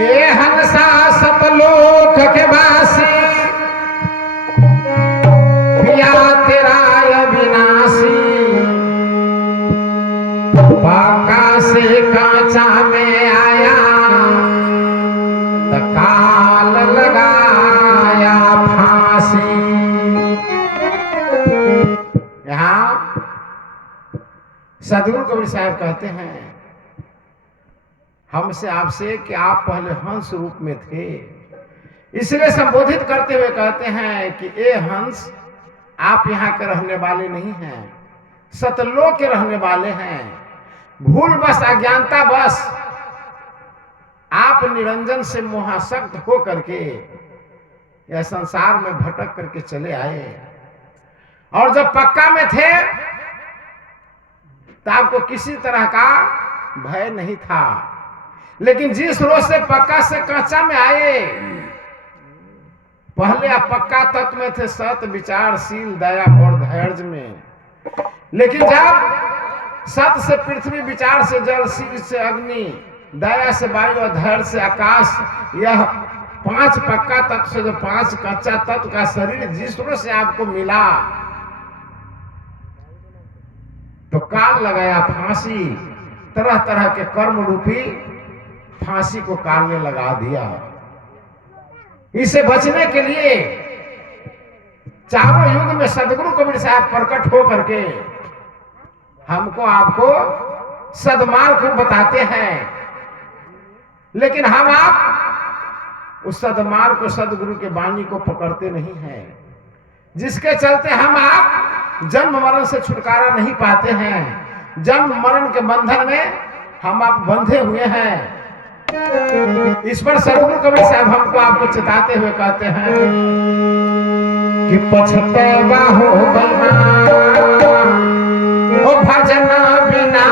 ये हंसा सतलोक के वासी पिया तेरा अविनाशी पाका से कांचा में आया तो काल लगाया फांसी। यहाँ सदगुरु कबीर साहब कहते हैं हमसे आपसे कि आप पहले हंस रूप में थे, इसलिए संबोधित करते हुए कहते हैं कि ए हंस, आप यहाँ के रहने वाले नहीं हैं, सतलोक के रहने वाले हैं। भूल बस, अज्ञानता बस आप निरंजन से मोहासक्त हो करके यह संसार में भटक करके चले आए, और जब पक्का में थे तो आपको किसी तरह का भय नहीं था। लेकिन जिस रोज से पक्का से कच्चा में आए, पहले आप पक्का तत्व में थे, सत विचारशील दया और धैर्य में। लेकिन जब सत से पृथ्वी, विचार से जल, शील से अग्नि, दया से वायु और धैर्य से आकाश, यह 5 पक्का तत्व से जो 5 कच्चा तत्व का शरीर जिस रोज से आपको मिला, तो काल लगाया फांसी, तरह तरह के कर्म रूपी फांसी को काल ने लगा दिया। इसे बचने के लिए चारों युग में सदगुरु कबीर साहब प्रकट हो करके हमको आपको सदमार्ग को बताते हैं। लेकिन हम आप उस सदमार्ग को, सदगुरु के वाणी को पकड़ते नहीं हैं, जिसके चलते हम आप जन्म मरण से छुटकारा नहीं पाते हैं। जन्म मरण के बंधन में हम आप बंधे हुए हैं। इस पर सदगुरु कबीर साहब हमको आपको चेताते हुए कहते हैं कि पछतावा हो ओ भजन बिना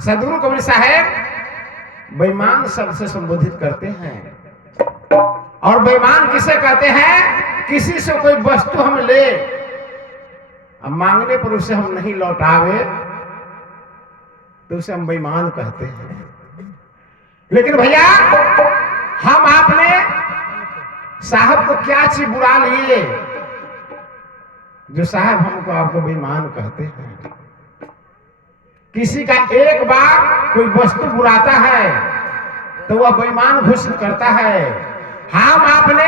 सदगुरु कबीर साहब बेईमान शब्द से संबोधित करते हैं। और बेईमान किसे कहते हैं? किसी से कोई वस्तु हम ले, अब मांगने पर उसे हम नहीं लौटावे तो उसे हम बेईमान कहते हैं। लेकिन भैया, हम आपने साहब को क्या चीज बुरा लिए जो साहब हमको आपको बेईमान कहते हैं? किसी का एक बार कोई वस्तु बुराता है तो वह बेईमान घोषित करता है। हम आपने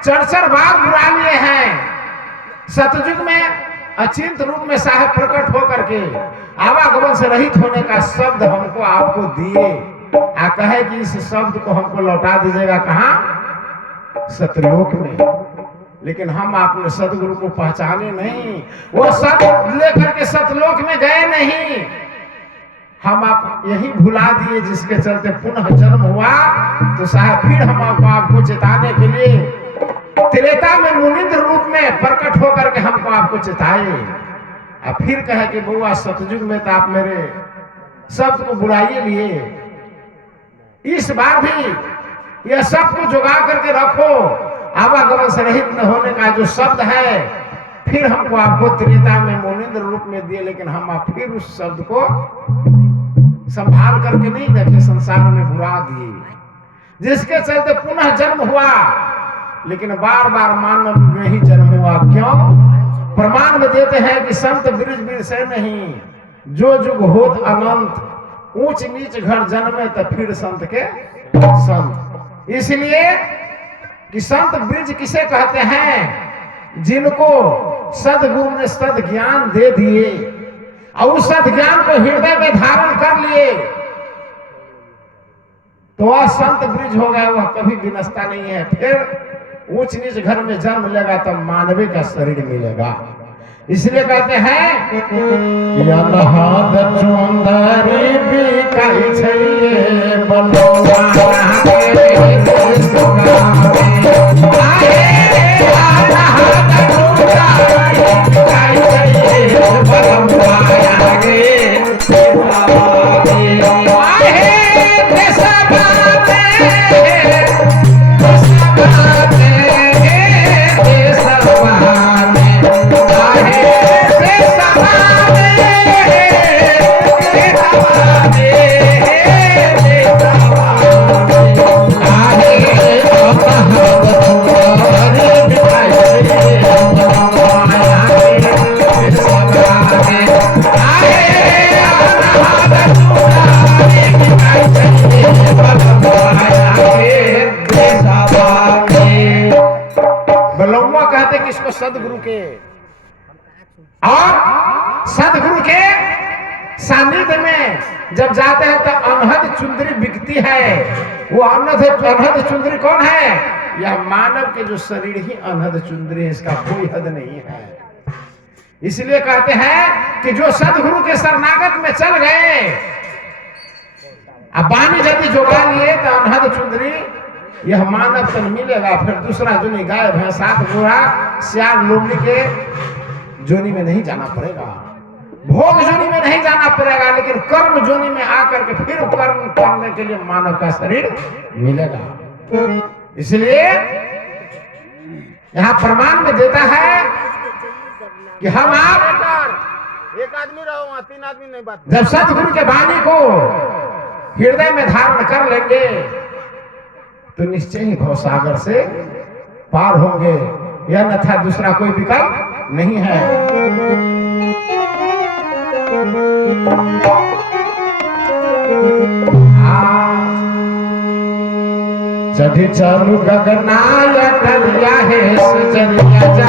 4 बार बुरा लिए हैं। सतयुग में अचिंत रूप में साहब प्रकट होकर के आवागमन से रहित होने का शब्द हमको आपको दिए, आ कहे कि इस शब्द को हमको लौटा दीजिएगा कहां? सतलोक में। लेकिन हम आपने सतगुरु को पहचाने नहीं, वो सत लेकर के सतलोक में गए नहीं। हम आप यही भुला दिए, जिसके चलते पुनः जन्म हुआ। तो साहब फिर हम आपको चेताने के लिए त्रेता में मुनिंद्र रूप में प्रकट होकर के हमको आपको चेताए, और फिर कहे कि बउआ सतयुग में तो आप मेरे शब्द को बुराइए लिए। इस बार भी यह सब को जुगा करके रखो, आवागमन से रहित न होने का जो शब्द है, फिर हमको आपको त्रेता में मुनिंद्र रूप में दिए। लेकिन हम आप फिर उस शब्द को संभाल करके नहीं रखे, संसार में बुरा दिए, जिसके चलते पुनः जन्म हुआ। लेकिन बार बार मानव में ही जन्म हुआ। क्यों? प्रमाण में देते हैं कि संत ब्रिज ब्रिज से नहीं, जो जुग होत अनंत, ऊंच नीच घर जन्मे तो फिर संत के संत। इसलिए कि संत ब्रिज किसे कहते हैं? जिनको सदगुरु ने सद ज्ञान दे दिए और उस सद ज्ञान को हृदय में धारण कर लिए तो वह संत ब्रिज हो गया, वह कभी विनष्टा नहीं है। फिर ऊंच नीच घर में जन्म लेगा तो मानवीय का शरीर मिलेगा। इसलिए कहते हैं कि अनहद चुंदरी बिकाई छैये बलौआ के सुगा में आए अनहद चुंदरी बिकाई छैये बलौआ के सुगा में आए देशवा सदगुरु के और सदगुरु के सानिध्य में जब जाते हैं तो अनहद चुंदरी बिकती है। वो अनहद चुंदरी कौन है? यह मानव के जो शरीर ही अनहद चुंदरी है, इसका कोई हद नहीं है। इसलिए कहते हैं कि जो सदगुरु के शरणागत में चल गए, अब बानी यदि जोगा लिए तो अनहद चुंदरी यह मानव तन मिलेगा। फिर दूसरा जोनी गाय भैंस घोड़ा सियार लोमड़ी के जोनी में नहीं जाना पड़ेगा, भोग जोनी में नहीं जाना पड़ेगा, लेकिन कर्म जोनी में आकर के फिर कर्म करने के लिए मानव का शरीर मिलेगा। इसलिए यहाँ प्रमाण में देता है कि हम आप एक आदमी रहो वहां, 3 आदमी नहीं बात। जब सतगुरु के वाणी को हृदय में धारण कर लेंगे तो निश्चय ही भवसागर से पार होंगे, यह अन्यथा दूसरा कोई विकल्प नहीं है। चढ़ी चालू गगनाया टलिया है सजरिया जा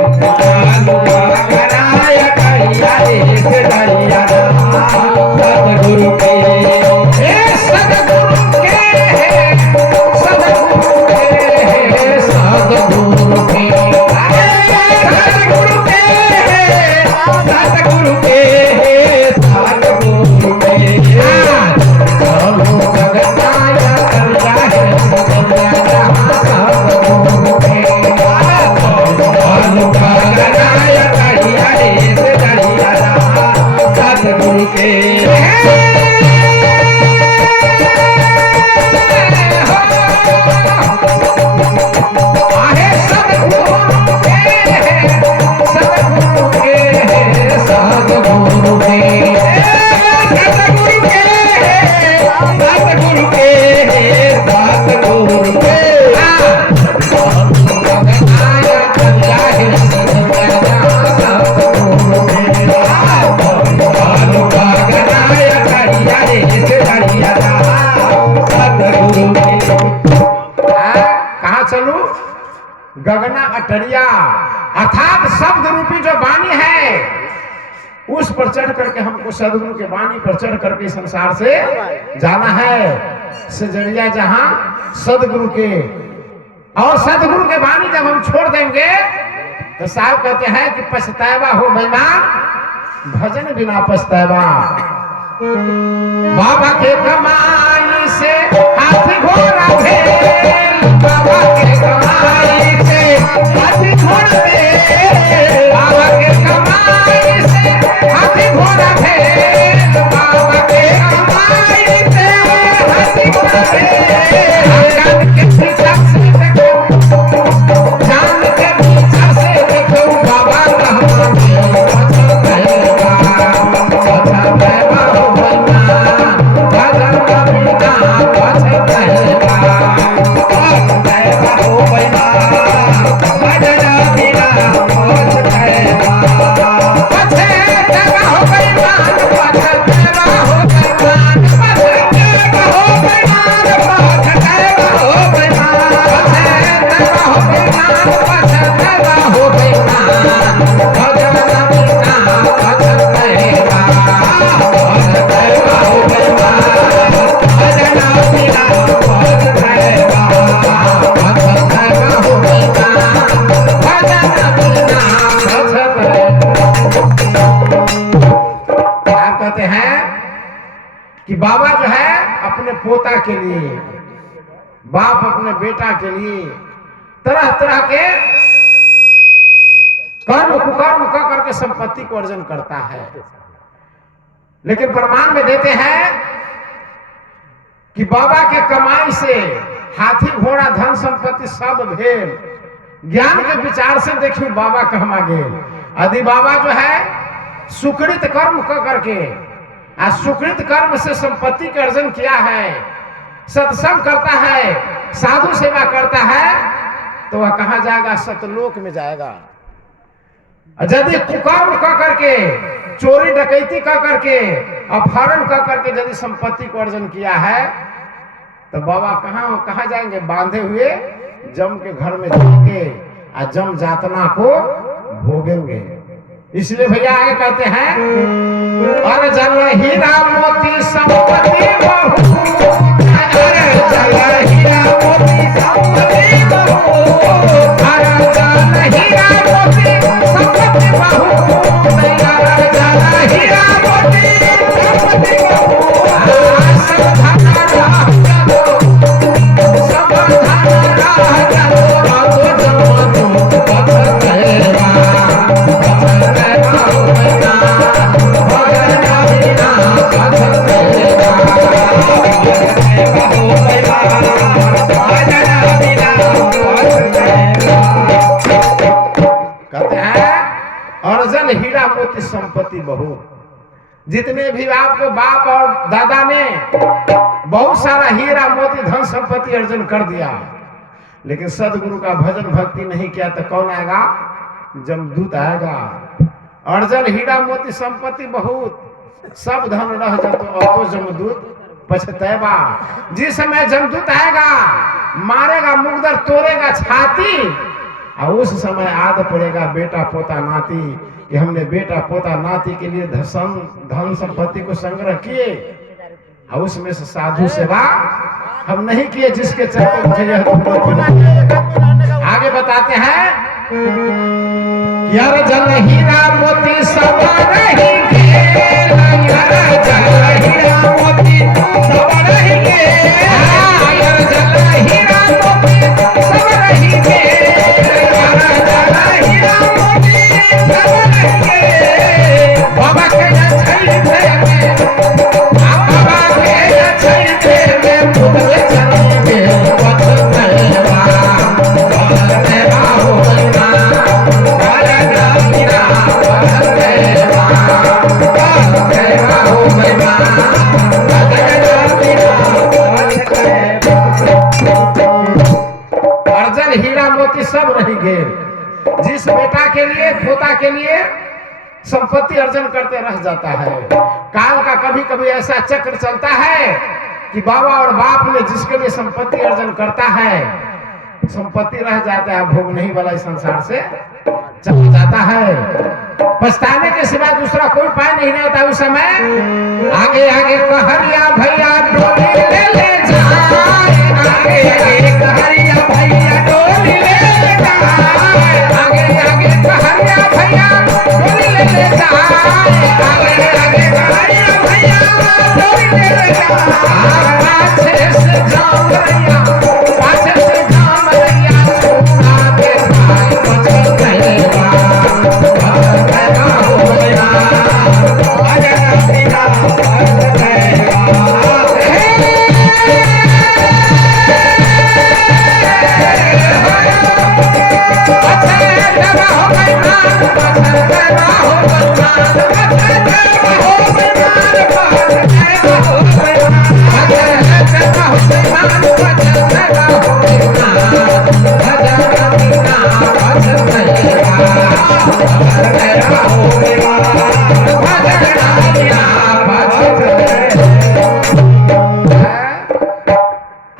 सब गगनाया टलिया है सजरिया सतगुरु के गगना अटरिया अर्थात शब्द रूपी जो वाणी है उस पर चढ़ करके हमको सदगुरु के वाणी पर चढ़ करके संसार से जाना है। सजरिया जहां सदगुरु के, और सदगुरु के वाणी जब हम छोड़ देंगे तो साहब कहते हैं कि पछतावा हो बेईमान भजन बिना पछतावा। बाबा के कमाई से हाथी घोड़ा भेल, बाबा के कमाई से हाथी घोड़ा भेल, बाबा के कमाई से हाथी घोड़ा भेल, बाबा के कमाई से हाथी घोड़ा भेल। जान के पीछा से देखो, जान के पीछा से देखो, बाबा कहवा में पछताएगा, पछताएगा हो बना भजन बिना पछताएगा। पोता के लिए, बाप अपने बेटा के लिए तरह तरह के कर्म कुकर्म कर करके संपत्ति को अर्जन करता है। लेकिन प्रमाण में देते हैं कि बाबा के कमाई से हाथी घोड़ा धन संपत्ति सब भेल। ज्ञान के विचार से देखिए बाबा कहमा गेल। यदि बाबा जो है सुकृत कर्म कर करके सुकृत कर्म से संपत्ति का अर्जन किया है, सत्संग करता है, साधु सेवा करता है, तो वह कहां जाएगा? सतलोक में जाएगा। यदि कुकर्म कर करके, चोरी डकैती कर करके, अपहरण कर करके यदि संपत्ति को अर्जन किया है, तो बाबा कहां जाएंगे? बांधे हुए जम के घर में जाएंगे और जम जातना को भोगेंगे। इसलिए भैया आगे कहते हैं, और जल हीरा मोती संपत्ति बहु, अरे जल हीरा मोती संपत्ति बहु, अरे जल हीरा मोती संपत्ति बहु, अरे जल हीरा मोती संपत्ति बहु, सावधान रह जाओ, सावधान रह जाओ, आगो जमानो पत्थर रहेगा। कहते हैं अर्जन हीरा मोती संपत्ति बहुत। जितने भी आपको बाप और दादा ने बहुत सारा हीरा मोती धन संपत्ति अर्जन कर दिया, लेकिन सदगुरु का भजन भक्ति नहीं किया तो कौन आएगा? जमदूत आएगा। अर्जन हीरा मोती संपत्ति बहुत, सब धन रह जातो तो जमदूत पछताएगा। जिस समय जमदूत आएगा, मारेगा मुकदर, तोड़ेगा छाती, और उस समय आद पड़ेगा बेटा पोता नाती कि हमने बेटा पोता नाती के लिए धन संपत्ति को संग्रह किए, और उसमें से साधु सेवा हम नहीं किए, जिसके चलते मुझे यह आगे बताते हैं, यार जल हीरा मोती सब नहीं गेल, यार जल हीरा मोती सब नहीं गेल, यार जल हीरा मोती सब नहीं गेल, यार जल हीरा मोती सब नहीं गेल। बाबा के छैठे में, बाबा के छैठे में पुतले चल गेल पछताएगा, पछताएगा हो गया। अर्जन हीरा मोती सब रही गेल। जिस बेटा के लिए, पोता के लिए संपत्ति अर्जन करते रह जाता है। काल का कभी कभी ऐसा चक्र चलता है कि बाबा और बाप ने जिसके लिए संपत्ति अर्जन करता है, संपत्ति रह जाता है, भोग नहीं वाला इस संसार से चला जाता है। पछताने के सिवा दूसरा कोई उपाय नहीं रहता। उस समय आगे आगे कहरिया भैया डोली ले जाए, आगे आगे कहरिया भैया डोली ले जाए, आगे आगे कहरिया भैया डोली ले जाए, आगे आगे कहरिया भैया डोली ले जाए। पाछे से जाम रैया, पाछे से जाम रैया, छूटा के भाई पछताएगा, पछताएगा हो गया, अरे बिना पछताएगा।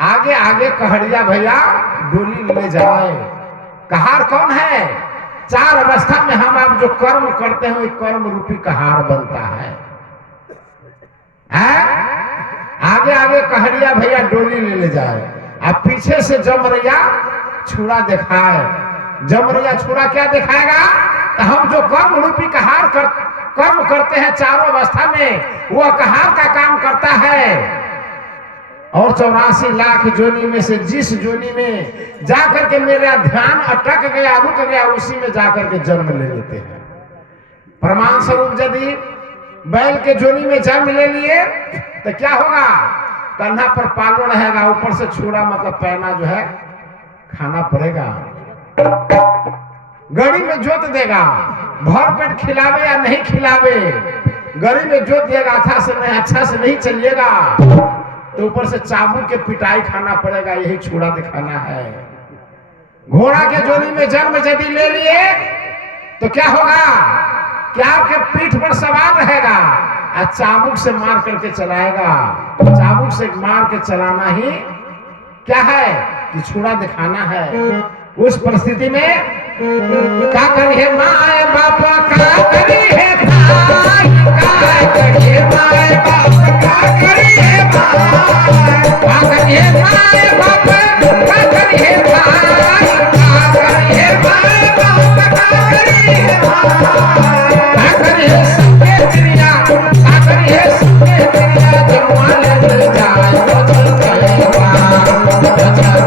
आगे आगे कहड़िया भैया डोली ले जाए। कहार कौन है? चार अवस्था में हम आप जो कर्म करते हैं, कर्म रूपी कहार बनता है। आगे आगे कहड़िया भैया डोली ले जाए, अब पीछे से जमरैया छुरा दिखाए। जमरैया छुरा क्या दिखाएगा? तो हम जो कर्म रूपी कहार कर्म करते हैं चारों अवस्था में, वह कहार का काम करता है। और 84 लाख जोनी में से जिस जोनी में जाकर के मेरा ध्यान अटक गया, रुक गया, उसी में जाकर के जन्म ले लेते हैं। प्रमाण स्वरूप यदि बैल के जोनी में जन्म ले लिए तो क्या होगा? कंधा पर पालो रहेगा, ऊपर से छुरा मतलब पैना जो है खाना पड़ेगा। गड़ी में जोत देगा, भर पेट खिलावे या नहीं खिलावे, गड़ी में जोत देगा, अच्छा से नहीं चलिएगा तो ऊपर से चाबुक के पिटाई खाना पड़ेगा, यही छुरा दिखाना है। घोड़ा के जोनी में जन्म यदि ले लिए तो क्या होगा? क्या आपके पीठ पर सवार रहेगा और चाबुक से मार करके चलाएगा। चाबुक से मार के चलाना ही क्या है कि छुरा दिखाना है। उस परिस्थिति में क्या करिए माए बाप, क्या करिए भाई, क्या करिए माए बाप, क्या करिए भाई, क्या करिए माए बाप, क्या करिए भाई, क्या करिए माए बाप, क्या करिए भाई, क्या करिए सबके दुनिया, क्या करिए सबके दुनिया, जमुआ ले जाए तो चलेगा,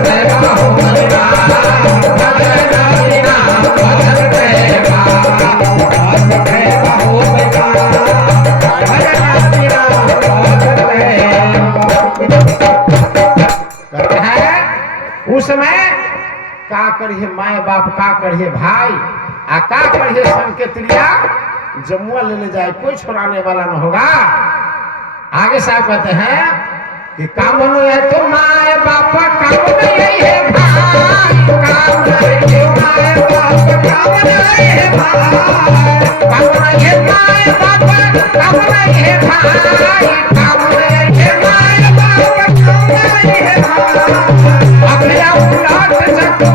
चलेगा हो मेरा उस समय का करिए माए बाप, का करिए भाई, आ का करिए संकेतिया, जमुआ ले जाए, कोई छुड़ाने वाला न होगा। आगे साहब कहते हैं कि काम है तो माए बाप, काम नहीं है भाई, काम नहीं है माए बाप, काम नहीं है भाई, काम नहीं है माए बाप, काम नहीं है भाई, काम नहीं है माए बाप, काम नहीं है भाई। अखिया उलाट जाको,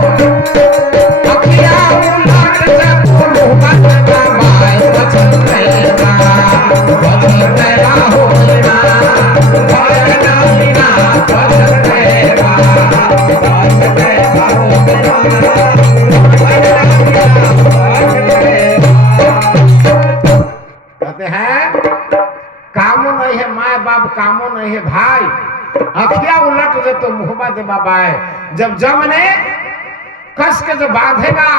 अखिया उलाट जाको, मुहब्बत का माए बचन रहेगा, बचन रहेगा हो ना, भजना बिना बचन रहेगा, बचन रहेगा हो ना, भजना बिना बचन रहेगा। कहते हैं कामो नहीं है माए बाप, कामो नहीं है भाई, अखिया उलट दे तो मुहब्बत दे बाबाए। जब जमने कस के जो बांधेगा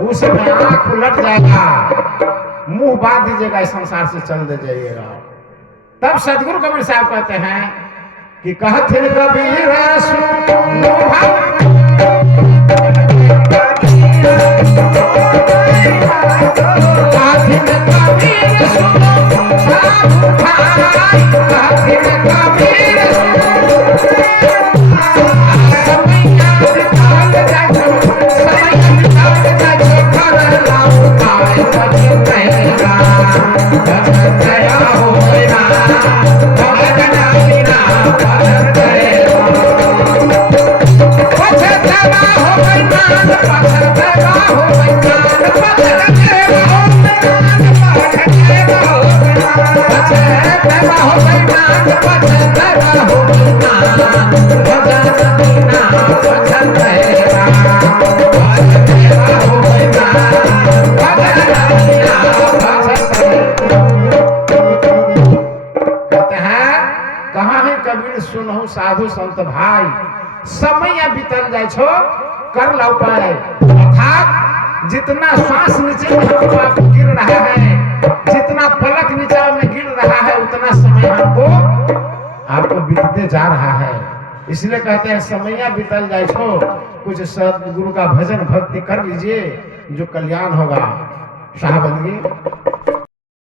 उस समय आंख उलट जाएगा, मुंह बांध दीजिएगा, इस संसार से चल दे जाइएगा। तब सदगुरु कबीर साहब कहते हैं कि कहथिन कबीर सुनो भाई, कहथिन कबीर सुनो साधु भाई, कहथिन कबीर सुनहु साधु संत भाई, समय बीतल जाए छो, कर लो पाए। अर्थात जितना श्वास नीचे में गिर रहा है, जितना पलक नीचे में गिर रहा है, उतना समय हमको आपको बीतते जा रहा है। इसलिए कहते हैं समय बीतल जाए छो, कुछ सदगुरु का भजन भक्ति कर लीजिए, जो कल्याण होगा। साहबंदी